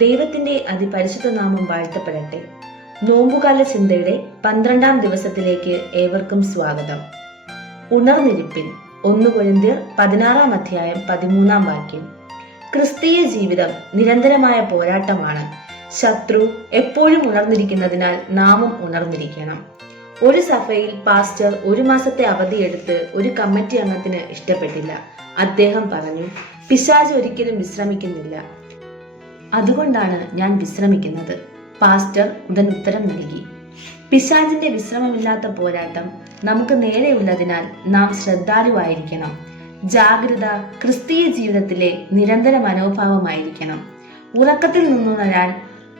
ദൈവത്തിന്റെ അതിപരിശുദ്ധ നാമം വാഴ്ത്തപ്പെടട്ടെ. നോമ്പുകാല ചിന്തയുടെ 12-ാം ദിവസത്തിലേക്ക് ഏവർക്കും സ്വാഗതം. ഉണർന്നിരിപ്പിൻ. 1 കൊരിന്ത്യർ 16-ാം അധ്യായം 13-ാം വാക്യം. ക്രിസ്തീയ ജീവിതം നിരന്തരമായ പോരാട്ടമാണ്. ശത്രു എപ്പോഴും ഉണർന്നിരിക്കുന്നതിനാൽ നാമും ഉണർന്നിരിക്കണം. ഒരു സഭയിൽ പാസ്റ്റർ 1 മാസത്തെ അവധിയെടുത്ത് ഒരു കമ്മിറ്റി അംഗത്തിന് ഇഷ്ടപ്പെട്ടില്ല. അദ്ദേഹം പറഞ്ഞു, പിശാച് ഒരിക്കലും വിശ്രമിക്കുന്നില്ല, അതുകൊണ്ടാണ് ഞാൻ വിശ്രമിക്കുന്നത്. പാസ്റ്റർ ഉടൻ ഉത്തരം നൽകി, പിശാചിന്റെ വിശ്രമമില്ലാത്ത പോരാട്ടം നമുക്ക് നേരെയുള്ളതിനാൽ നാം ശ്രദ്ധാലുവായിരിക്കണം. ജാഗ്രത ക്രിസ്തീയ ജീവിതത്തിലെ നിരന്തര മനോഭാവമായിരിക്കണം. ഉറക്കത്തിൽ നിന്നുണരാൻ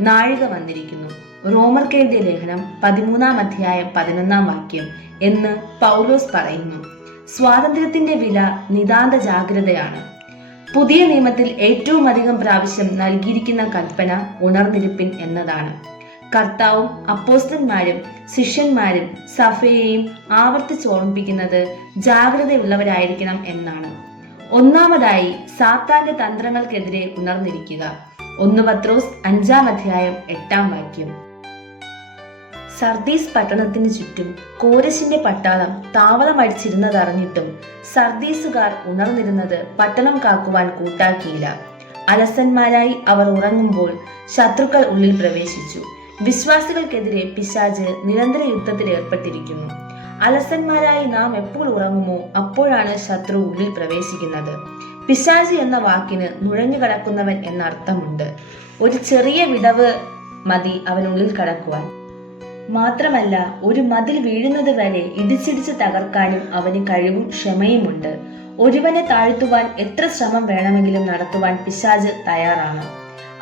നാഴിക വന്നിരിക്കുന്നു. റോമർക്കെഴുതിയ ലേഖനം 13-ാം അധ്യായം 11-ാം വാക്യം എന്ന് പൗലോസ് പറയുന്നു. സ്വാതന്ത്ര്യത്തിന്റെ വില നിതാന്ത ജാഗ്രതയാണ്. പുതിയ നിയമത്തിൽ ഏറ്റവും അധികം പ്രാവശ്യം നൽകിയിരിക്കുന്ന കൽപ്പന ഉണർന്നിരിപ്പിൻ എന്നതാണ്. കർത്താവും അപ്പോസ്തലന്മാരും ശിഷ്യന്മാരും സഭയെയും ആവർത്തിച്ച് ഓർമ്മിപ്പിക്കുന്നത് ജാഗ്രതയുള്ളവരായിരിക്കണം എന്നാണ്. ഒന്നാമതായി, സാത്താന്റെ തന്ത്രങ്ങൾക്കെതിരെ ഉണർന്നിരിക്കുക. 1 പത്രോസ് 5-ാം അധ്യായം 8-ാം വാക്യം. സർദീസ് പട്ടണത്തിന് ചുറ്റും കോരശിന്റെ പട്ടാളം താവളമടിച്ചിരുന്നതറിഞ്ഞിട്ടും സർദീസുകാർ ഉണർന്നിരുന്നത് പട്ടണം കാക്കുവാൻ കൂട്ടാക്കിയില്ല. അലസന്മാരായി അവർ ഉറങ്ങുമ്പോൾ ശത്രുക്കൾ ഉള്ളിൽ പ്രവേശിച്ചു. വിശ്വാസികൾക്കെതിരെ പിശാച് നിരന്തര യുദ്ധത്തിൽ ഏർപ്പെട്ടിരിക്കുന്നു. അലസന്മാരായി നാം എപ്പോൾ ഉറങ്ങുമോ അപ്പോഴാണ് ശത്രു ഉള്ളിൽ പ്രവേശിക്കുന്നത്. പിശാച് എന്ന വാക്കിന് നുഴഞ്ഞു കടക്കുന്നവൻ എന്ന അർത്ഥമുണ്ട്. ഒരു ചെറിയ വിടവ് മതി അവനുള്ളിൽ കടക്കുവാൻ. മാത്രമല്ല, ഒരു മതിൽ വീഴുന്നത് വരെ ഇടിച്ചിടിച്ച് തകർക്കാനും അവന് കഴിവും ക്ഷമയുമുണ്ട്. ഒരുവനെ താഴ്ത്തുവാൻ എത്ര ശ്രമം വേണമെങ്കിലും നടത്തുവാൻ പിശാച് തയ്യാറാണ്.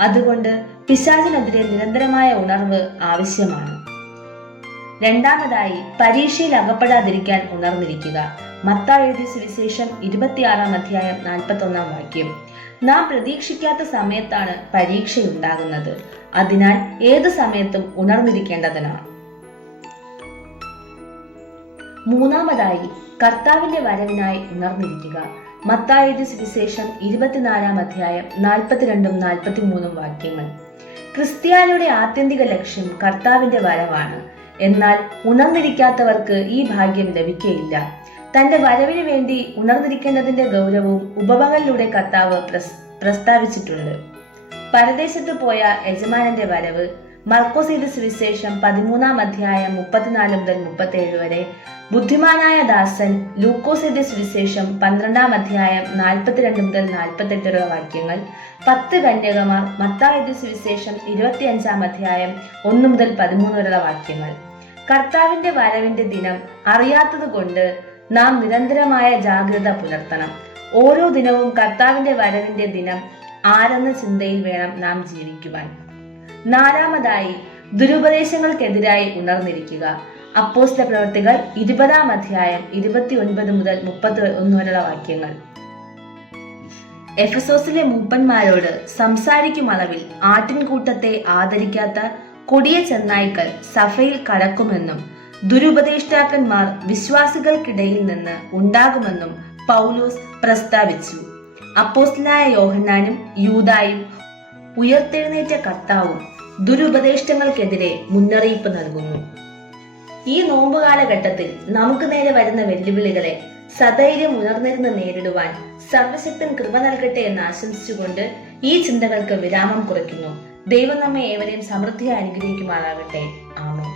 അതുകൊണ്ട് പിശാചിനെതിരെ നിരന്തരമായ ഉണർവ് ആവശ്യമാണ്. രണ്ടാമതായി, പരീക്ഷയിൽ അകപ്പെടാതിരിക്കാൻ ഉണർന്നിരിക്കുക. മത്തായി എഴുതിയ സുവിശേഷം 26-ാം അധ്യായം 41-ാം വാക്യം. നാം പ്രതീക്ഷിക്കാത്ത സമയത്താണ് പരീക്ഷയുണ്ടാകുന്നത്. അതിനാൽ ഏത് സമയത്തും ഉണർന്നിരിക്കേണ്ടതിനാണ്. മൂന്നാമതായി, കർത്താവിന്റെ വരവിനായി ഉണർന്നിരിക്കുക. മത്തായി എഴുതിയ സുവിശേഷം 24-ാം അധ്യായം 42-ഉം 43-ഉം വാക്യങ്ങൾ. ക്രിസ്ത്യാനിയുടെ ആത്യന്തിക ലക്ഷ്യം കർത്താവിന്റെ വരവാണ്. എന്നാൽ ഉണർന്നിരിക്കാത്തവർക്ക് ഈ ഭാഗ്യം ലഭിക്കുകയില്ല. തന്റെ വരവിന് വേണ്ടി ഉണർന്നിരിക്കേണ്ടതിന്റെ ഗൗരവവും ഉപമകളിലൂടെ കർത്താവ് പ്രസ്താവിച്ചിട്ടുണ്ട്. പരദേശത്ത് പോയ യജമാനന്റെ വരവ് മർക്കോസ് എഴുതിയ സുവിശേഷം 13-ാം അധ്യായം 34 മുതൽ 37 വരെ. ബുദ്ധിമാനായ ദാസൻ ലൂക്കോസ് എഴുതിയ സുവിശേഷം 12-ാം അധ്യായം 42 മുതൽ 48 വരെ വാക്യങ്ങൾ. 10 കന്യകമാർ മത്തായി എഴുതിയ സുവിശേഷം 25-ാം അധ്യായം 1 മുതൽ 13 വരെയുള്ള വാക്യങ്ങൾ. കർത്താവിന്റെ വരവിന്റെ ദിനം അറിയാത്തത് കൊണ്ട് നാം നിരന്തരമായ ജാഗ്രത പുലർത്തണം. ഓരോ ദിനവും കർത്താവിന്റെ വരവിന്റെ ദിനം ആരെന്ന ചിന്തയിൽ വേണം നാം ജീവിക്കുവാൻ. നാലാമതായി, ദുരുപദേശങ്ങൾക്കെതിരായി ഉണർന്നിരിക്കുക. അപ്പോസ്തല പ്രവൃത്തികൾ 20-ാം അധ്യായം 29 മുതൽ 31 വരെയുള്ള വാക്യങ്ങൾ. എഫെസോസിലെ മൂപ്പന്മാരോട് സംസാരിക്കും അളവിൽ ആട്ടിൻകൂട്ടത്തെ ആദരിക്കാത്ത കൊടിയ ചെന്നായ്ക്കൾ സഭയിൽ കടക്കുമെന്നും ദുരുപദേഷ്ടാക്കന്മാർ വിശ്വാസികൾക്കിടയിൽ നിന്ന് ഉണ്ടാകുമെന്നും പൗലോസ് പ്രസ്താവിച്ചു. അപ്പോസ്തലനായ യോഹന്നാനും യൂദായും ഉയർത്തെഴുന്നേറ്റ കർത്താവും ദുരുപദേഷ്ടങ്ങൾക്കെതിരെ മുന്നറിയിപ്പ് നൽകുന്നു. ഈ നോമ്പ് കാലഘട്ടത്തിൽ നമുക്ക് നേരെ വരുന്ന വെല്ലുവിളികളെ സധൈര്യം ഉണർന്നിരുന്ന് നേരിടുവാൻ സർവശക്തൻ കൃപ നൽകട്ടെ എന്ന് ആശംസിച്ചുകൊണ്ട് ഈ ചിന്തകൾക്ക് വിരാമം കുറിക്കുന്നു. ദൈവം നമ്മെ ഏവരെയും സമൃദ്ധിയായി അനുഗ്രഹിക്കുമാറാകട്ടെ. ആമേൻ.